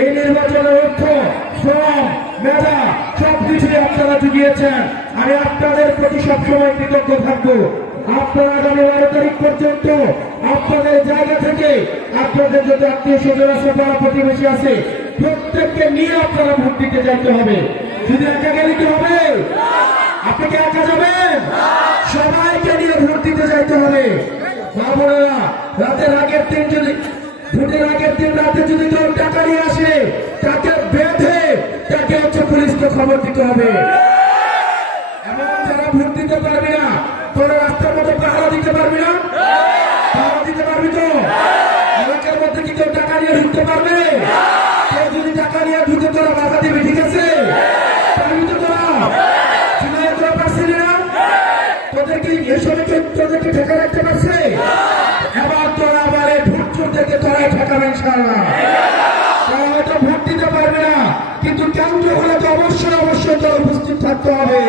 এই নির্বাচনে অর্থ, শ্রম, মেধা সবকিছুই আপনারা জুগিয়েছেন। আমি আপনাদের প্রতি সবসময় কৃতজ্ঞ থাকবো। আপনারা আগামী 12 তারিখ পর্যন্ত আপনাদের জায়গা থেকে আপনাদের যত আত্মীয় স্বজন আছে, পাড়া প্রতিবেশী আছে, প্রত্যেককে নিয়ে আপনারা ভোট দিতে যাইতে হবে। শুধু একা গেলে কি হবে? আপনি কি একা যাবেন? সবাইকে নিয়ে ভোট দিতে যাইতে হবে। মা বোনেরা, রাতের আগের দিন যদি ভোটের আগের দিন রাতে যদি কেউ টাকা নিয়ে আসে, তাকে বেঁধে তাকে পুলিশকে খবর দিতে হবে। এমন যারা ভোট দিতে পারবি না, তোরা রাস্তার মধ্যে পাহারা দিতে পারবি না? পাহারা দিতে পারবি তো? এলাকার মধ্যে কি কেউ টাকা নিয়ে ঢুকতে পারবে? কেউ যদি টাকা নিয়ে ঢুকে তোরা বাধা দিবি, ঠিক আছে? পারবি তো তোরা? চুনায় তোরা পারছিলি না? তোদেরকে এসবে তোদেরকে ঠেকা রাখতে পারছে? এবার তোরা আবার এই ভোট চোরদেরকে তোরাই ঠেকাবে ইনশাআল্লাহ। তারা হয়তো ভোট দিতে পারবে না, কিন্তু কেন্দ্র হলে তো অবশ্যই তোরা উপস্থিত থাকতে হবে।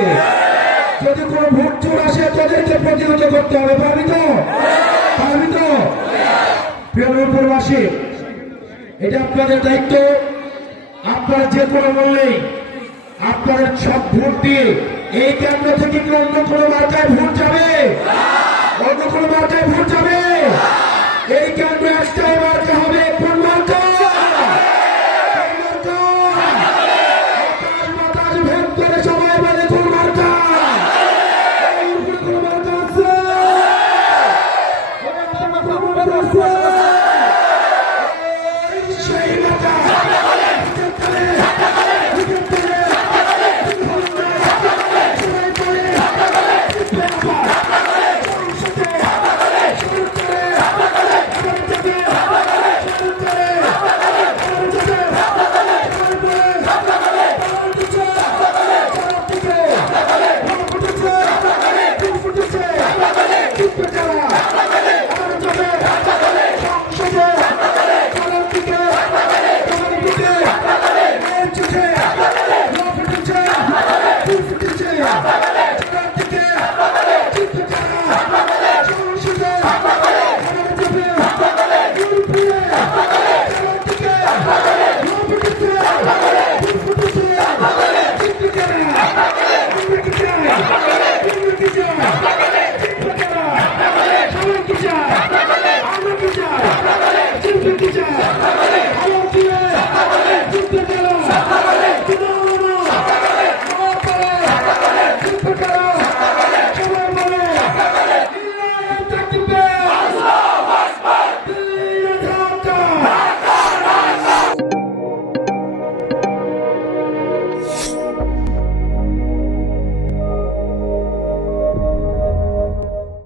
যদি কোনো ভোট চোর আসে, তোদেরকে প্রতিহত করতে হবে। পারবি তো? পারবি তো? প্রিয় নূরপুরবাসী, এটা আপনাদের দায়িত্ব। আপনারা যে কোনো বললেই আপনাদের সব ভোট দিয়ে এই কেন্দ্র থেকে কি অন্য কোনো মার্কায় ভোট যাবে? অন্য কোনো মার্কায় ভোট যাবে? এই কেন্দ্রে একটাই মার্কা হবে। কোন মার্কা? ভোট করে সবাই বলে কোন মার্কা? কোন মার্কা আছে? সেই মার্কা। Good job.